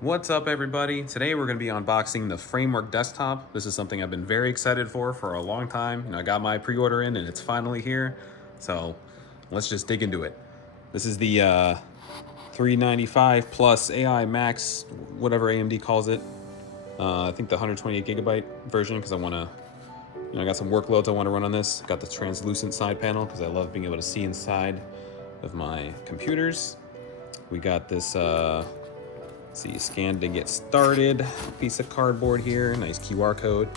What's up, everybody? Today we're going to be unboxing the Framework desktop. This is something I've been very excited for a long time. I got my pre-order in and it's finally here. So let's just dig into it. This is the 395 plus AI Max, whatever AMD calls it. I think the 128 gigabyte version because I want to, I got some workloads I want to run on this. Got the translucent side panel because I love being able to see inside of my computers. We got this scan to get started, piece of cardboard here, nice QR code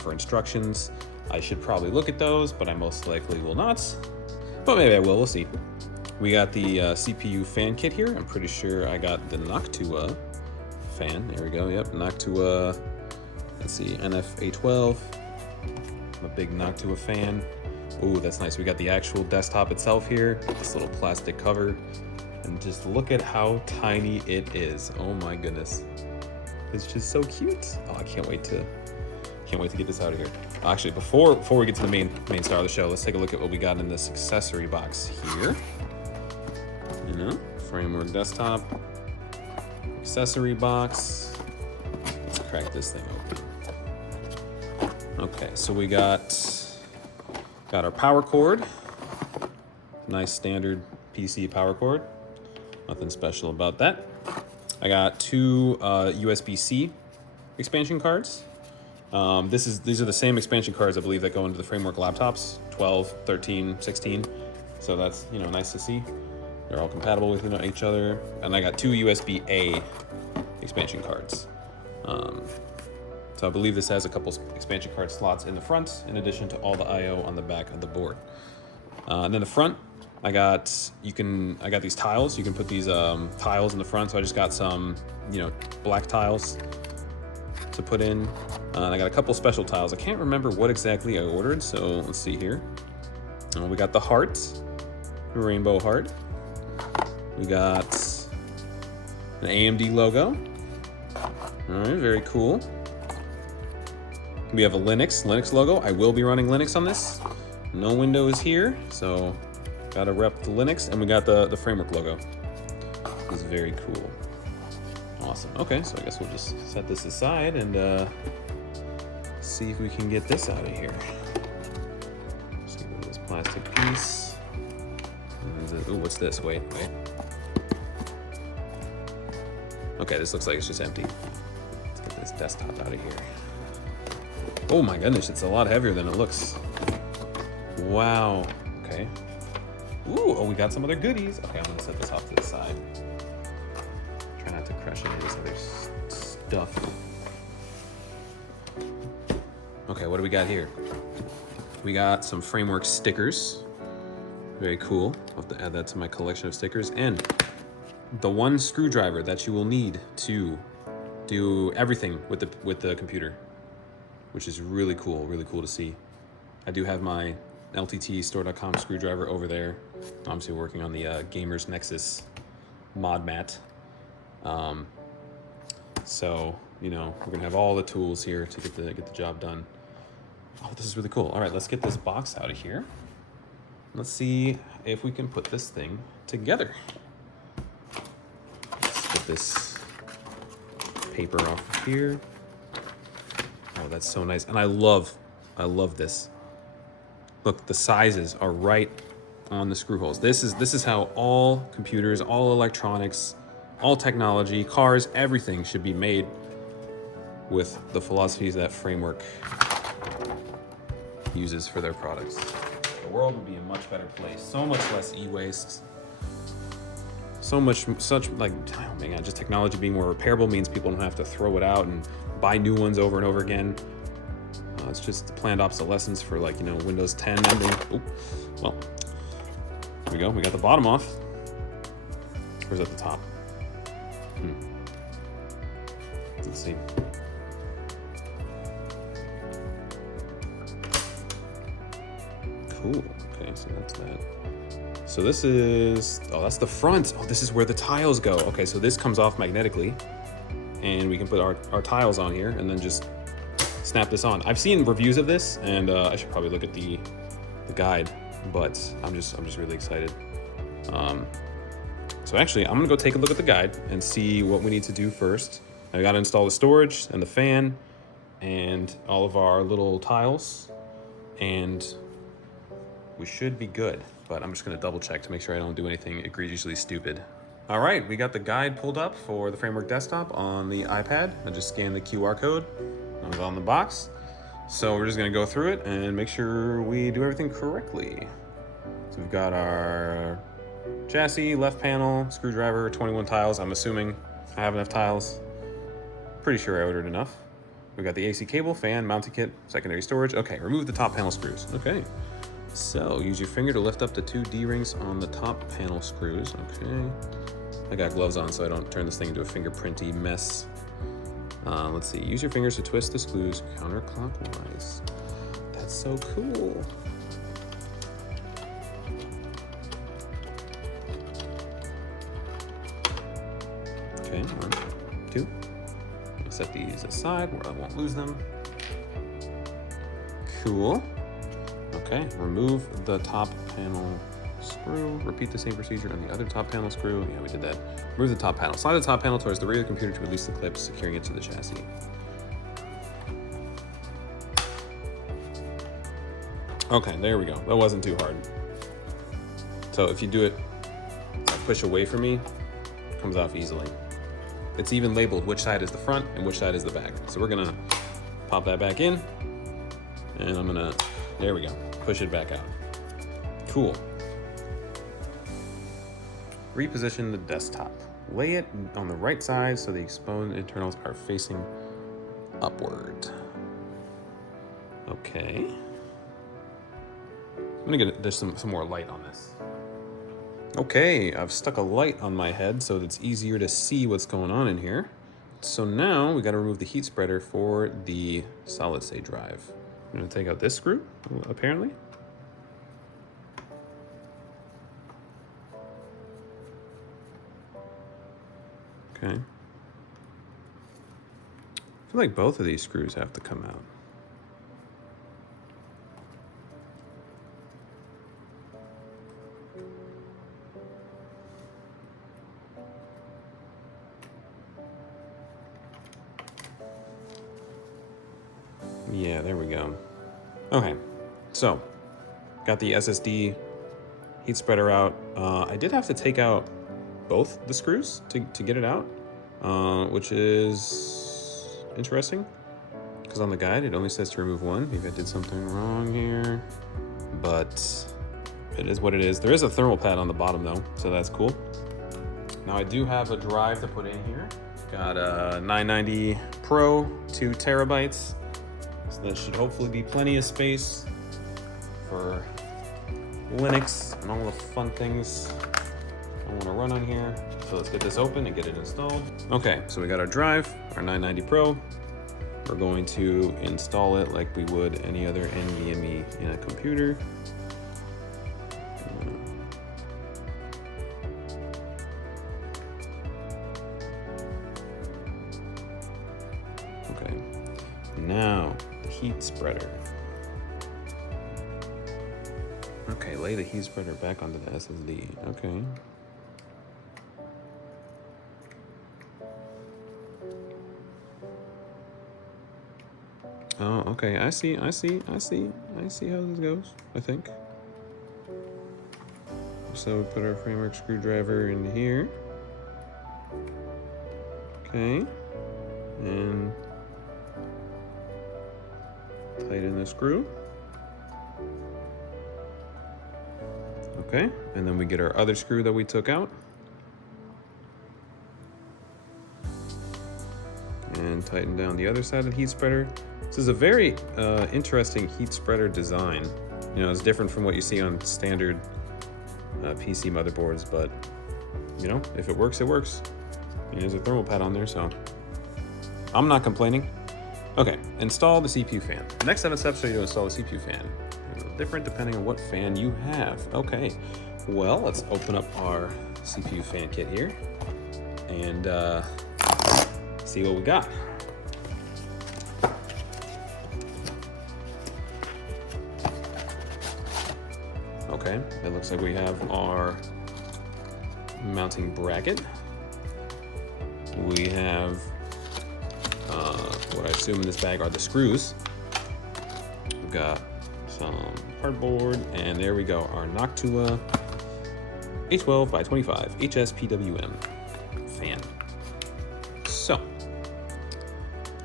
for instructions. I should probably look at those, but I most likely will not, but maybe I will, we'll see. We got the CPU fan kit here. I'm pretty sure I got the Noctua fan, there we go, yep, Noctua, let's see, NF-A12, I'm a big Noctua fan. Ooh, that's nice. We got the actual desktop itself here, this little plastic cover. And just look at how tiny it is. Oh my goodness. It's just so cute. Oh, I can't wait to get this out of here. Actually, before we get to the main star of the show, let's take a look at what we got in this accessory box here. Framework desktop, accessory box. Let's crack this thing open. Okay, so we got our power cord. Nice standard PC power cord. Nothing special about that. I got two USB-C expansion cards. These are the same expansion cards, I believe, that go into the Framework laptops, 12, 13, 16. So that's, nice to see. They're all compatible with each other. And I got two USB-A expansion cards. So I believe this has a couple expansion card slots in the front, in addition to all the I/O on the back of the board. And then the front, I got these tiles. You can put these tiles in the front. So I just got some, black tiles to put in. And I got a couple special tiles. I can't remember what exactly I ordered. So let's see here. We got the heart, the rainbow heart. We got an AMD logo. All right, very cool. We have a Linux logo. I will be running Linux on this. No Windows here, so gotta rep the Linux, and we got the Framework logo. This is very cool. Awesome. Okay, so I guess we'll just set this aside and see if we can get this out of here. See this plastic piece. Ooh, what's this? Wait. Okay, this looks like it's just empty. Let's get this desktop out of here. Oh my goodness, it's a lot heavier than it looks. Wow. Okay. Ooh, oh, we got some other goodies. Okay, I'm gonna set this off to the side. Try not to crush any of this other stuff. Okay, what do we got here? We got some Framework stickers. Very cool. I'll have to add that to my collection of stickers. And the one screwdriver that you will need to do everything with the computer, which is really cool to see. I do have my LTTstore.com screwdriver over there. Obviously working on the Gamers Nexus mod mat. So, we're gonna have all the tools here to get the job done. Oh, this is really cool. All right, let's get this box out of here. Let's see if we can put this thing together. Let's get this paper off of here. Oh, that's so nice. And I love this. Look, the sizes are right on the screw holes. This is how all computers, all electronics, all technology, cars, everything should be made with the philosophies that Framework uses for their products. The world would be a much better place. So much less e-waste. Oh my God, just technology being more repairable means people don't have to throw it out and buy new ones over and over again. It's just planned obsolescence for Windows 10 ending. Oh, well, here we go. We got the bottom off. Where's at the top? Let's see. Cool. Okay, so that's that. So this is, that's the front. Oh, this is where the tiles go. Okay, so this comes off magnetically, and we can put our tiles on here and then just snap this on. I've seen reviews of this, and I should probably look at the guide, but I'm just really excited. So So actually, I'm gonna go take a look at the guide and see what we need to do first. I gotta install the storage and the fan and all of our little tiles, and we should be good. But I'm just gonna double check to make sure I don't do anything egregiously stupid. All right, we got the guide pulled up for the Framework desktop on the iPad. I just scanned the QR code. It was on the box. So we're just gonna go through it and make sure we do everything correctly. So we've got our chassis, left panel, screwdriver, 21 tiles. I'm assuming I have enough tiles. Pretty sure I ordered enough. We got the AC cable, fan, mounting kit, secondary storage. Okay, remove the top panel screws. Okay. So use your finger to lift up the 2 D-rings on the top panel screws. Okay. I got gloves on so I don't turn this thing into a fingerprinty mess. Let's see, use your fingers to twist the screws counterclockwise. That's so cool. Okay, 1, 2. I'll set these aside where I won't lose them. Cool. Okay, remove the top panel screw. Repeat the same procedure on the other top panel screw. Yeah, we did that. Remove the top panel. Slide the top panel towards the rear of the computer to release the clips, securing it to the chassis. Okay, there we go. That wasn't too hard. So if you do it, push away from me, it comes off easily. It's even labeled which side is the front and which side is the back. So we're gonna pop that back in, and I'm gonna, there we go, push it back out. Cool. Reposition the desktop. Lay it on the right side so the exposed internals are facing upward. Okay. I'm gonna get there's some more light on this. Okay, I've stuck a light on my head so it's easier to see what's going on in here. So now we gotta remove the heat spreader for the solid state drive. I'm gonna take out this screw, apparently. Okay. I feel like both of these screws have to come out. Yeah, there we go. Okay, so got the SSD heat spreader out. I did have to take out both the screws to get it out, which is interesting because on the guide it only says to remove one. Maybe I did something wrong here, but it is what it is. There is a thermal pad on the bottom though, so that's cool. Now I do have a drive to put in here. Got a 990 Pro, 2 terabytes. So that should hopefully be plenty of space for Linux and all the fun things I want to run on here. So let's get this open and get it installed. Okay, so we got our drive, our 990 Pro. We're going to install it like we would any other NVMe in a computer. Okay, now the heat spreader. Okay, lay the heat spreader back onto the SSD. Okay. Oh, okay. I see how this goes, I think. So we put our framework screwdriver in here. Okay. And tighten the screw. Okay, and then we get our other screw that we took out. And tighten down the other side of the heat spreader. This is a very interesting heat spreader design. You know, it's different from what you see on standard PC motherboards, but you know, if it works, it works. And there's a thermal pad on there, so I'm not complaining. Okay, install the CPU fan. The next 7 steps are to install the CPU fan. Different depending on what fan you have. Okay, well, let's open up our CPU fan kit here and see what we got. Okay, it looks like we have our mounting bracket. We have what I assume in this bag are the screws. We've got some cardboard, and there we go, our Noctua A12 by 25 HSPWM fan. So,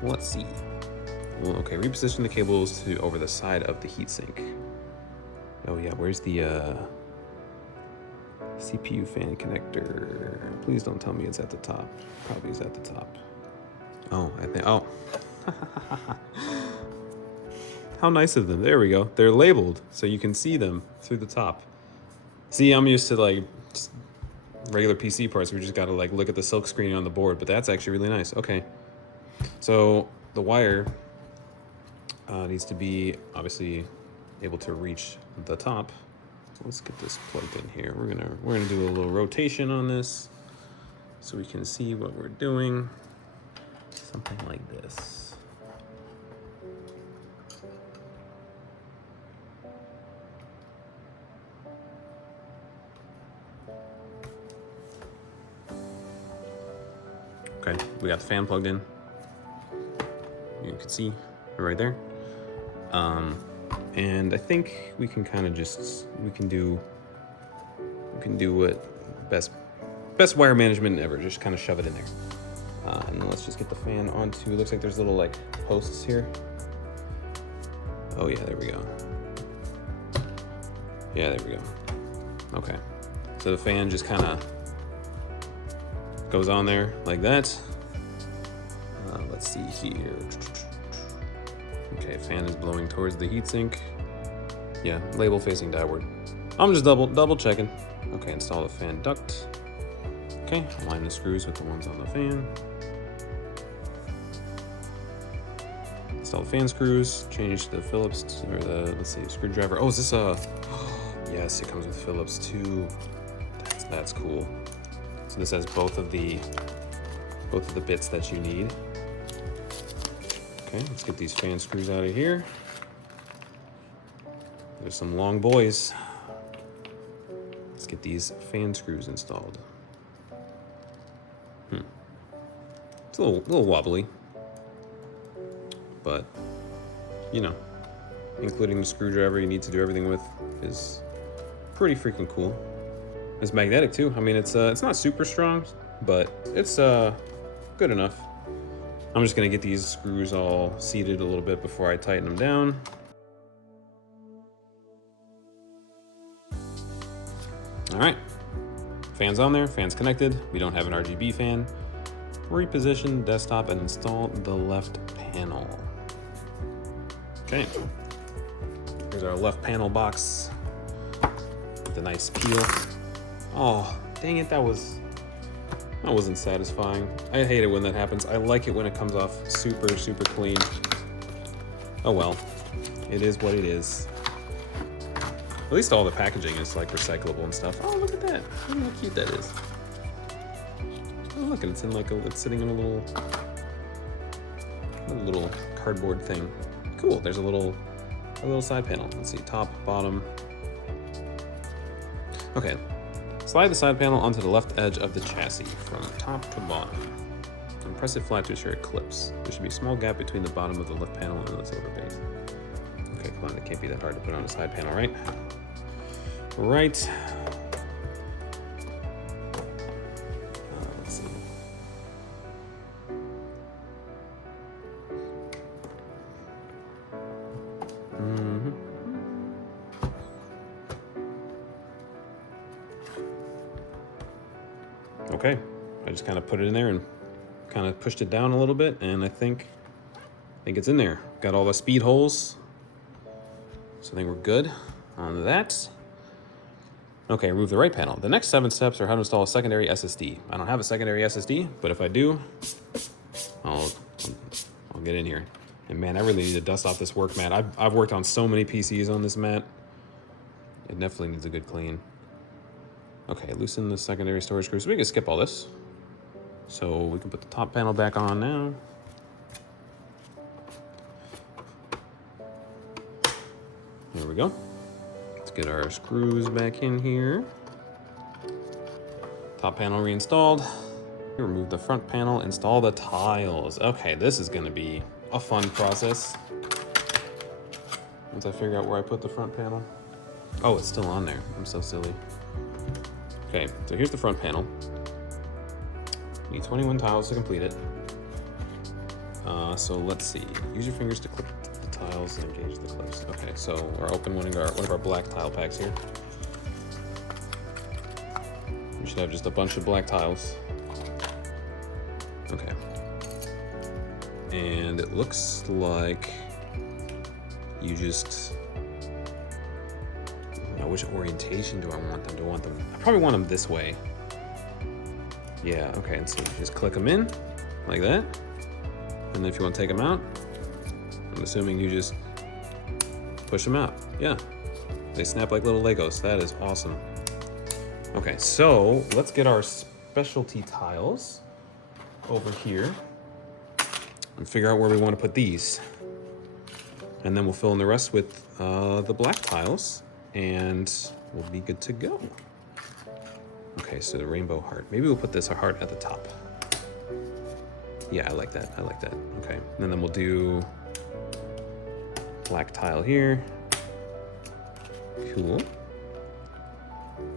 let's see. Well, okay, reposition the cables to over the side of the heatsink. Oh yeah, where's the CPU fan connector? Please don't tell me it's at the top. Probably is at the top. Oh, I think, oh. How nice of them. There we go. They're labeled so you can see them through the top. See, I'm used to like just regular PC parts. We just gotta like look at the silk screening on the board, but that's actually really nice. Okay. So the wire needs to be obviously able to reach the top. So let's get this plugged in here. We're gonna do a little rotation on this so we can see what we're doing. Something like this. Okay, we got the fan plugged in. You can see right there. And I think we can kind of just, we can do what best wire management ever, just kind of shove it in there. And then let's just get the fan onto, it looks like there's little like posts here. Oh yeah, there we go. Yeah, there we go. Okay, so the fan just kind of goes on there like that. Let's see here. Okay, fan is blowing towards the heatsink. Yeah, label facing downward. I'm just double checking. Okay, install the fan duct. Okay, align the screws with the ones on the fan. Install the fan screws. Change the Phillips or the, let's see, screwdriver. Oh, is this a? Yes, it comes with Phillips too. That's cool. So this has both of the bits that you need. Okay, let's get these fan screws out of here. There's some long boys. Let's get these fan screws installed. It's a little wobbly, but you know, including the screwdriver you need to do everything with is pretty freaking cool. It's magnetic too. I mean, it's not super strong, but it's good enough. I'm just gonna get these screws all seated a little bit before I tighten them down. All right, fan's on there, fan's connected. We don't have an RGB fan. Reposition desktop and install the left panel. Okay, here's our left panel box with a nice peel. Oh, dang it, that wasn't satisfying. I hate it when that happens. I like it when it comes off super clean. Oh well, it is what it is. At least all the packaging is like recyclable and stuff. Oh, look at that. Look how cute that is. Oh, look, and it's in like it's sitting in a little cardboard thing. Cool, there's a little side panel. Let's see, top, bottom. Okay. Slide the side panel onto the left edge of the chassis from top to bottom and press it flat to ensure it clips. There should be a small gap between the bottom of the left panel and the silver base. Okay, come on, it can't be that hard to put on a side panel, right? Right. Let's see. Okay, I just kind of put it in there and kind of pushed it down a little bit, and I think it's in there. Got all the speed holes, so I think we're good on that. Okay, remove the right panel. The next 7 steps are how to install a secondary SSD. I don't have a secondary SSD, but if I do, I'll get in here. And man, I really need to dust off this work mat. I've worked on so many PCs on this mat. It definitely needs a good clean. Okay, loosen the secondary storage screws. So we can skip all this. So we can put the top panel back on now. There we go. Let's get our screws back in here. Top panel reinstalled. Remove the front panel, install the tiles. Okay, this is gonna be a fun process. Once I figure out where I put the front panel. Oh, it's still on there. I'm so silly. Okay, so here's the front panel. Need 21 tiles to complete it. So let's see. Use your fingers to clip the tiles and engage the clips. Okay, so we're open one of our black tile packs here. We should have just a bunch of black tiles. Okay. And it looks like you just, which orientation do I want them? Do I want them? I probably want them this way. Yeah, okay, and so you just click them in like that. And then if you want to take them out, I'm assuming you just push them out. Yeah, they snap like little Legos. That is awesome. Okay, so let's get our specialty tiles over here and figure out where we want to put these. And then we'll fill in the rest with the black tiles and we'll be good to go. Okay, so the rainbow heart. Maybe we'll put this heart at the top. Yeah, I like that. I like that. Okay, and then we'll do black tile here. Cool.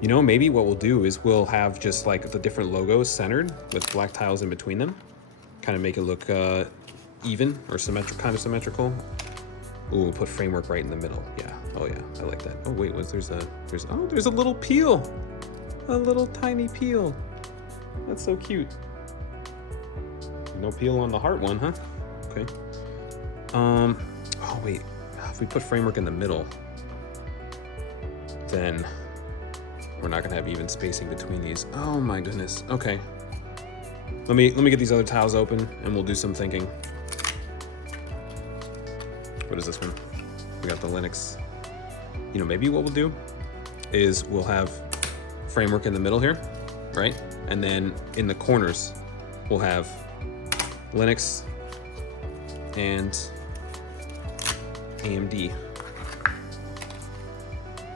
You know, maybe what we'll do is we'll have just like the different logos centered with black tiles in between them. Kind of make it look even or kind of symmetrical. Ooh, we'll put framework right in the middle. Yeah. Oh yeah, I like that. Oh wait, there's a little peel. A little tiny peel. That's so cute. No peel on the heart one, huh? Okay. Oh wait, if we put framework in the middle, then we're not gonna have even spacing between these. Oh my goodness. Okay. Let me get these other tiles open and we'll do some thinking. What is this one? We got the Linux. You know, maybe what we'll do is we'll have framework in the middle here, right? And then in the corners, we'll have Linux and AMD.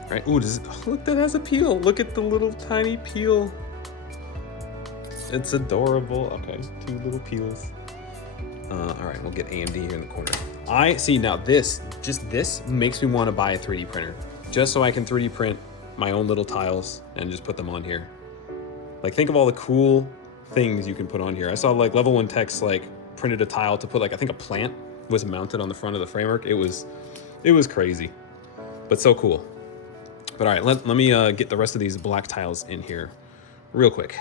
Right? Ooh, look, that has a peel. Look at the little tiny peel. It's adorable. Okay, 2 little peels. All right, we'll get AMD here in the corner. I see now this makes me want to buy a 3D printer just so I can 3D print my own little tiles and just put them on here. Like, think of all the cool things you can put on here. I saw like level 1 techs like printed a tile to put like, I think a plant was mounted on the front of the framework. It was crazy, but so cool. But all right, let me get the rest of these black tiles in here real quick.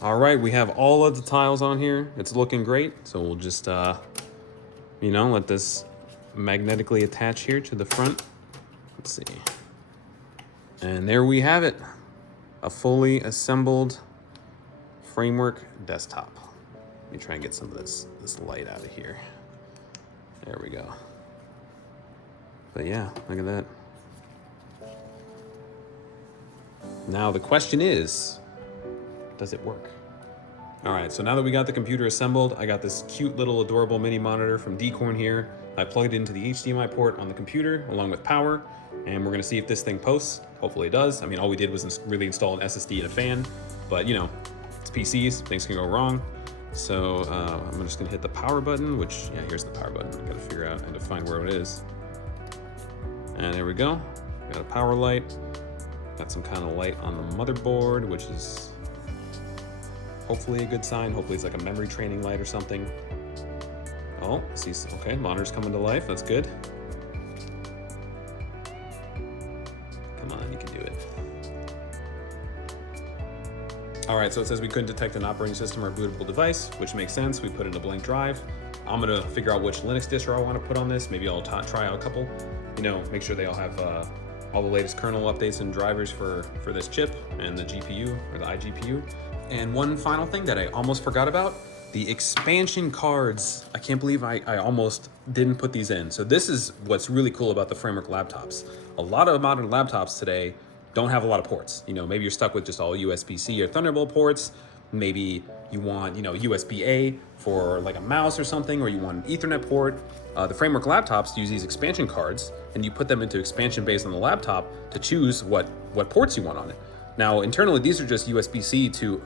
All right, we have all of the tiles on here. It's looking great. So we'll just, you know, let this magnetically attach here to the front. Let's see. And there we have it. A fully assembled framework desktop. Let me try and get some of this light out of here. There we go. But yeah, look at that. Now the question is, does it work? All right, so now that we got the computer assembled, I got this cute little adorable mini monitor from Decorn here. I plugged it into the HDMI port on the computer along with power, and we're gonna see if this thing posts. Hopefully it does. I mean, all we did was really install an SSD and a fan, but you know, it's PCs, things can go wrong. So I'm just gonna hit the power button, which, yeah, here's the power button. I gotta figure out and to find where it is. And there we go. Got a power light. Got some kind of light on the motherboard, which is hopefully a good sign. Hopefully it's like a memory training light or something. Oh, see, okay, monitor's coming to life. That's good. Come on, you can do it. All right, so it says we couldn't detect an operating system or bootable device, which makes sense. We put in a blank drive. I'm gonna figure out which Linux distro I wanna put on this. Maybe I'll try out a couple, you know, make sure they all have all the latest kernel updates and drivers for this chip and the GPU or the iGPU. And one final thing that I almost forgot about, the expansion cards. I can't believe I almost didn't put these in. So this is what's really cool about the Framework laptops. A lot of modern laptops today don't have a lot of ports. You know, maybe you're stuck with just all USB-C or Thunderbolt ports. maybe you want, USB-A for like a mouse or something, or you want an Ethernet port. The Framework laptops use these expansion cards, and you put them into expansion based on the laptop to choose what ports you want on it. Now, internally, these are just USB-C to,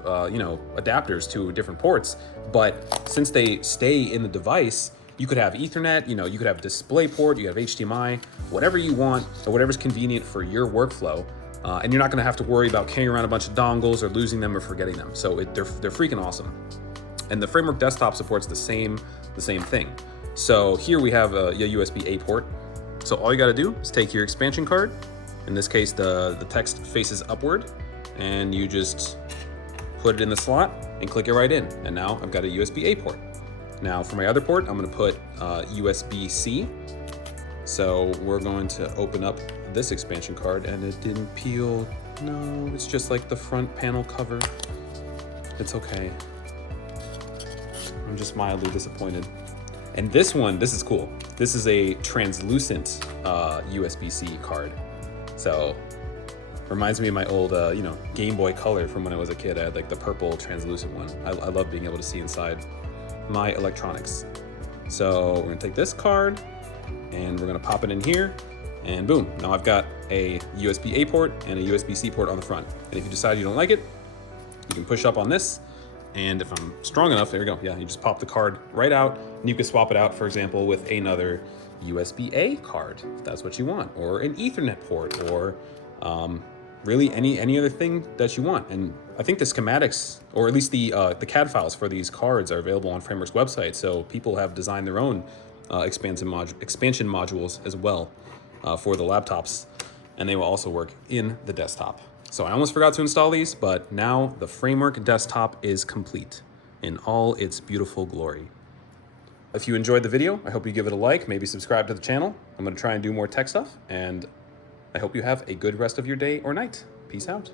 adapters to different ports, but since they stay in the device, you could have Ethernet, you could have DisplayPort, you have HDMI, whatever you want, or whatever's convenient for your workflow. And you're not gonna have to worry about carrying around a bunch of dongles or losing them or forgetting them. So they're freaking awesome. And the Framework desktop supports the same thing. So here we have a USB-A port. So all you gotta do is take your expansion card. In this case, the text faces upward, and you just put it in the slot and click it right in. And now I've got a USB-A port. Now for my other port, I'm gonna put USB-C. So we're going to open up this expansion card, and it didn't peel. No, it's just like the front panel cover. It's okay. I'm just mildly disappointed. And this is cool. This is a translucent USB-C card. So reminds me of my old, Game Boy Color from when I was a kid. I had like the purple translucent one. I love being able to see inside my electronics. So we're gonna take this card and we're gonna pop it in here, and boom, now I've got a USB-A port and a USB-C port on the front. And if you decide you don't like it, you can push up on this, and if I'm strong enough, there we go. Yeah, you just pop the card right out, and you can swap it out, for example, with another USB-A card, if that's what you want, or an Ethernet port, or really any other thing that you want. And I think the schematics, or at least the CAD files for these cards, are available on Framework's website, so people have designed their own expansion modules as well for the laptops, and they will also work in the desktop. So I almost forgot to install these, but now the Framework desktop is complete in all its beautiful glory. If you enjoyed the video, I hope you give it a like, maybe subscribe to the channel. I'm gonna try and do more tech stuff, and I hope you have a good rest of your day or night. Peace out.